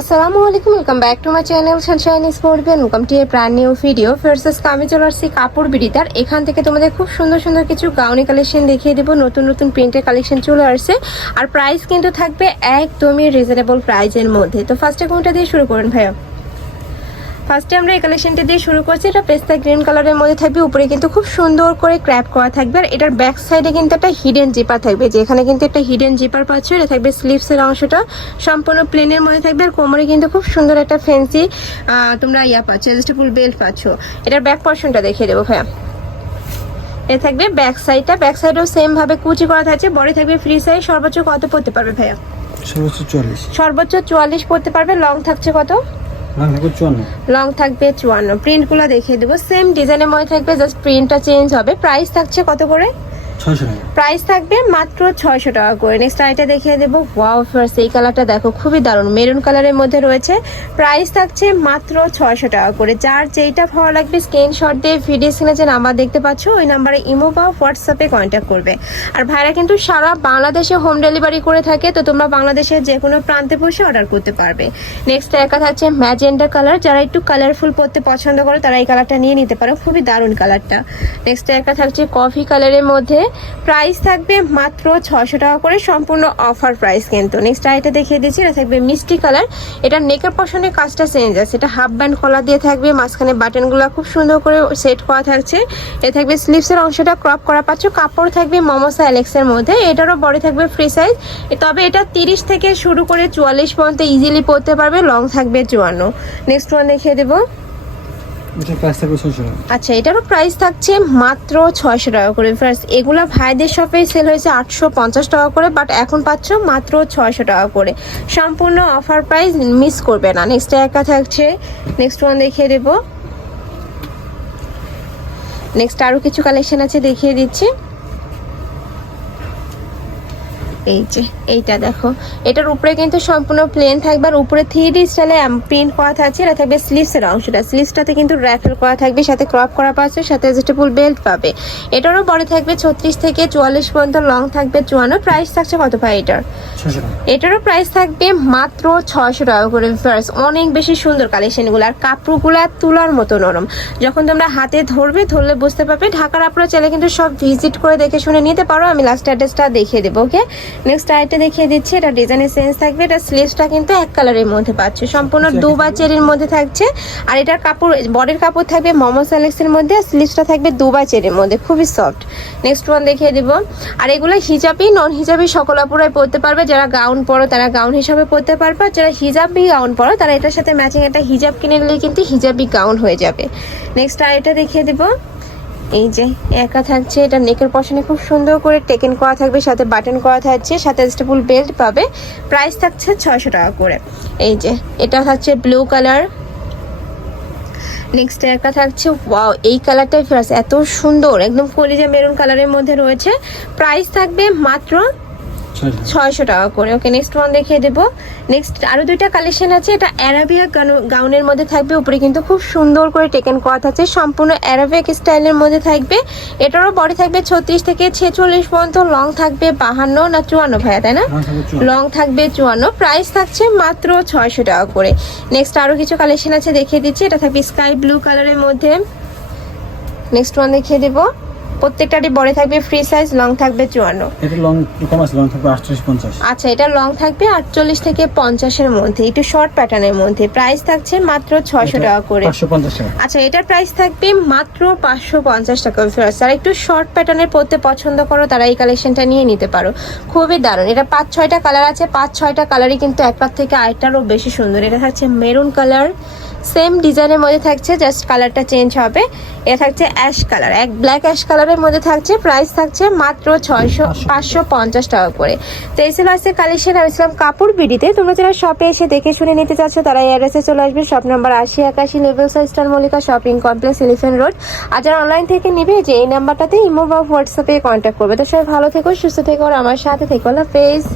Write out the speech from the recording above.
আসসালামু আলাইকুম welcome back to my channel sunshine sport welcome to a brand new video ফার্সেস আমি চলে আসছি কাপড় বিড়িতার এখান থেকে তোমাদের খুব সুন্দর সুন্দর কিছু গাউনি কালেকশন দেখিয়ে দেবো। নতুন নতুন প্রিন্টের কালেকশন চলে আসছে। আর প্রাইস কিন্তু থাকবে একদমই রিজনেবল প্রাইজের মধ্যে। তো ফার্স্টে কোনটা দিয়ে শুরু করুন ভাইয়া? ফার্স্টে আমরা এই কালেকশনটা দিয়ে শুরু করছি। এটা পেস্তা গ্রিন কালারের মধ্যে থাকবে। উপরে কিন্তু খুব সুন্দর করে ক্র্যাপ করা থাকবে। আর এটার ব্যাক সাইডে কিন্তু একটা হিডেন জিপার থাকবে। যেখানে কিন্তু একটা হিডেন জিপার পাচ্ছ এটা থাকবে স্লিভসের অংশটা। সম্পূর্ণ প্লেনের মধ্যে থাকবে। আর কোমরে কিন্তু খুব সুন্দর একটা ফ্যান্সি তোমরা ইয়া পাচ্ছ এডজাস্টেবল বেল্ট পাচ্ছ। এটার ব্যাক পোর্শনটা দেখিয়ে দেবো ভাইয়া। এ থাকবে ব্যাক সাইডটা ব্যাক সাইডেও সেম ভাবে কুচি করা থাকছে। বডি থাকবে ফ্রি সাইজ সর্বোচ্চ কত পড়তে পারবে ভাইয়া? সর্বোচ্চ চল্লিশ। সর্বোচ্চ চুয়াল্লিশ পড়তে পারবে। লং থাকছে কত? লং থাকবে চুয়ান্ন। প্রিন্টগুলো দেখিয়ে দেবো। সেম ডিজাইনের মধ্যে থাকবে জাস্ট প্রিন্টটা চেঞ্জ হবে। প্রাইস থাকছে কত করে? প্রাইস থাকবে মাত্র ছয়শো টাকা করে। নেক্সট আইটা দেখিয়ে দেবো। ওয়াও ফার্স এই কালারটা দেখো, খুবই দারুণ। মেরুন কালারের মধ্যে রয়েছে। প্রাইস থাকছে মাত্র ছয়শো টাকা করে। যার যেইটা ভালো লাগবে স্ক্রিনশট দিয়ে ভিডিও স্ক্রিনে নাম্বার দেখতে পাচ্ছ, ওই নাম্বারে ইমো বা হোয়াটসঅ্যাপে কন্ট্যাক্ট করবে। আর ভাইরা কিন্তু সারা বাংলাদেশে হোম ডেলিভারি করে থাকে, তো তোমরা বাংলাদেশের যে কোনো প্রান্তে বসে অর্ডার করতে পারবে। নেক্সট একা থাকছে ম্যাজেন্ডা কালার যারা একটু কালারফুল পরতে পছন্দ করে, তারা এই কালারটা নিয়ে নিতে পারো। খুবই দারুণ কালারটা নেক্সট একটা থাকছে কফি কালারের মধ্যে। প্রাইস থাকবে মাত্র ছশো টাকা করে সম্পূর্ণ অফার প্রাইস কিন্তু। নেক্সট আইটা দেখিয়ে দিচ্ছি, এটা থাকবে মিষ্টি কালার এটা নেকের পশনের কাজটা চেঞ্জ আছে। এটা হাফ ব্যান্ড কলার দিয়ে থাকবে, মাঝখানে বাটনগুলো খুব সুন্দর করে সেট করা থাকছে। এ থাকবে স্লিভসের অংশটা ক্রপ করা পাচ্ছ। কাপড় থাকবে মমসা অ্যালেক্সের মধ্যে। এটারও বডি থাকবে ফ্রি সাইজ তবে এটা তিরিশ থেকে শুরু করে চুয়াল্লিশ পর্যন্ত ইজিলি পরতে পারবে লং থাকবে চুয়ান্ন। নেক্সট ওয়ান দেখিয়ে দেবো। আচ্ছা এটারও প্রাইস থাকছে মাত্র ছয়শো টাকা করে। ফার্স্ট এগুলো ভাইদের শপে সেল হয়েছে আটশো পঞ্চাশ টাকা করে বাট এখন পাচ্ছ মাত্র ছয়শো টাকা করে। সম্পূর্ণ অফার প্রাইস মিস করবে না। নেক্সট একা থাকছে। নেক্সট ওয়ান দেখিয়ে দেবো। নেক্সট আরও কিছু কালেকশন আছে দেখিয়ে দিচ্ছি। এই যে এইটা দেখো। এটার উপরে কিন্তু সম্পূর্ণ প্লেন থাকবে আর উপরে থ্রি ডি স্টাইলে প্রিন্ট করা থাকছে। এটা থাকবে স্লিভসের অংশটা। স্লিভসটাতে কিন্তু র্যাফেল করা থাকবে সাথে ক্রপ করা পাচ্ছে সাথে অ্যাডজাস্টেবল বেল্ট পাবে। এটারও বড় থাকবে ছত্রিশ থেকে চুয়াল্লিশ পর্যন্ত লং থাকবে চুয়ান্ন। প্রাইস থাকছে কত ভাই এটার? এটারও প্রাইস থাকবে মাত্র ছয়শো টাকা করে ফার্স্ট অনেক বেশি সুন্দর কালেকশনগুলো আর কাপড়গুলো তুলার মতো নরম। যখন তোমরা হাতে ধরবে ধরলে বুঝতে পারবে। ঢাকার আপনারা চাইলে কিন্তু সব ভিজিট করে দেখে শুনে নিতে পারো। আমি লাস্ট অ্যাড্রেসটা দেখিয়ে দেবো ওকে নেক্সট আইটা দেখিয়ে দিচ্ছি এটা ডিজাইনের সেন্স থাকবে এটা স্লিভসটা কিন্তু এক কালারের মধ্যে পাচ্ছে। সম্পূর্ণ দু বা চেরির মধ্যে থাকছে। আর এটার কাপড় বডির কাপড় থাকবে মোমো স্যালেক্সের মধ্যে আর স্লিভসটা থাকবে দু বা চেরির মধ্যে খুবই সফট নেক্সট ওয়ান দেখিয়ে দিব। আর এগুলো হিজাবি নন হিজাবি সকল আপুরাই পরতে পারবে। যারা গাউন পরো তারা গাউন হিসাবে পরতে পারবে। আর যারা হিজাবি গাউন পরো তারা এটার সাথে ম্যাচিং একটা হিজাব কিনে নিলে কিন্তু হিজাবি গাউন হয়ে যাবে। নেক্সট আর এটা দেখিয়ে দিব। এই যে, একা থাকছে, এটা নেকের পশনে খুব সুন্দর করে টেকেন করা থাকবে, সাথে বাটন করা থাকছে, সাথে স্টেবল বেল্ট পাবে। প্রাইস থাকছে ছয়শো টাকা করে। এই যে, এটা থাকছে ব্লু কালার নেক্সট একটা থাকছে ওয়াও এই কালারটাই ফেরাস এত সুন্দর, একদম কলিজা মেরুন কালারের মধ্যে রয়েছে। প্রাইস থাকবে মাত্র ছয়শো। টাকা করে। ওকে নেক্সট ওয়ান দেখিয়ে দেবো। নেক্সট আরও দুইটা কালেকশন আছে। এটা অ্যারাবিয়া গাউনের মধ্যে থাকবে। উপরে কিন্তু খুব সুন্দর করে টেকেন করা থাকছে সম্পূর্ণ অ্যারাবিক স্টাইলের মধ্যে থাকবে। এটারও বডি থাকবে ছত্রিশ থেকে ছেচল্লিশ পর্যন্ত। লং থাকবে বাহান্ন না চুয়ান্ন ভাইয়া তাই না? লং থাকবে চুয়ান্ন। প্রাইস থাকছে মাত্র ছয়শো টাকা করে। নেক্সট আরও কিছু কালেকশন আছে দেখিয়ে দিচ্ছি। এটা থাকবে স্কাই ব্লু কালারের মধ্যে। নেক্সট ওয়ান দেখিয়ে দেবো। প্রত্যেকটারই বড় থাকবে ফ্রি সাইজ লং থাকবে চুয়ান্ন। এটা লং কম আছে লং থাকবে আটচল্লিশ পঞ্চাশ। আচ্ছা এটা লং থাকবে আটচল্লিশ থেকে পঞ্চাশের মধ্যে একটু শর্ট প্যাটার্নের মধ্যে। প্রাইস থাকছে মাত্র ছয়শো টাকা করে। পাঁচশো পঞ্চাশ টাকা। আচ্ছা এটার প্রাইস থাকবে মাত্র পাঁচশো পঞ্চাশ টাকা। ফেরাস যারা একটু শর্ট প্যাটার্নের পরতে পছন্দ করো তারা এই কালেকশনটা নিয়ে নিতে পারো। খুবই দারুণ। এটা পাঁচ ছয়টা কালার আছে পাঁচ ছয়টা কালারই কিন্তু একটার থেকে আরেকটারও বেশি সুন্দর। এটা থাকছে মেরুন কালার সেম ডিজাইনের মধ্যে থাকছে জাস্ট কালারটা চেঞ্জ হবে। এটা থাকছে অ্যাশ কালার এক ব্ল্যাক অ্যাশ কালারের মধ্যে থাকছে প্রাইস থাকছে মাত্র ছয়শো পাঁচশো। পঞ্চাশ টাকা করে। তো এই ছিল আজকে কালেকশন আমি ইসলাম কাপড় বিডিতে। তোমরা যারা শপে এসে দেখে শুনে নিতে চাচ্ছ তারা এই অ্যাড্রেসে চলে আসবে শপ নাম্বার আশি একাশি level star Mallika shopping complex elephant road আর যারা অনলাইন থেকে নিবে যে এই নাম্বারটাতে ইমো বা হোয়াটসঅ্যাপে কন্ট্যাক্ট করবে। তো সবাই ভালো থেকো সুস্থ থেকো আর আমার সাথে থেকো। আল্লাহ হাফেজ।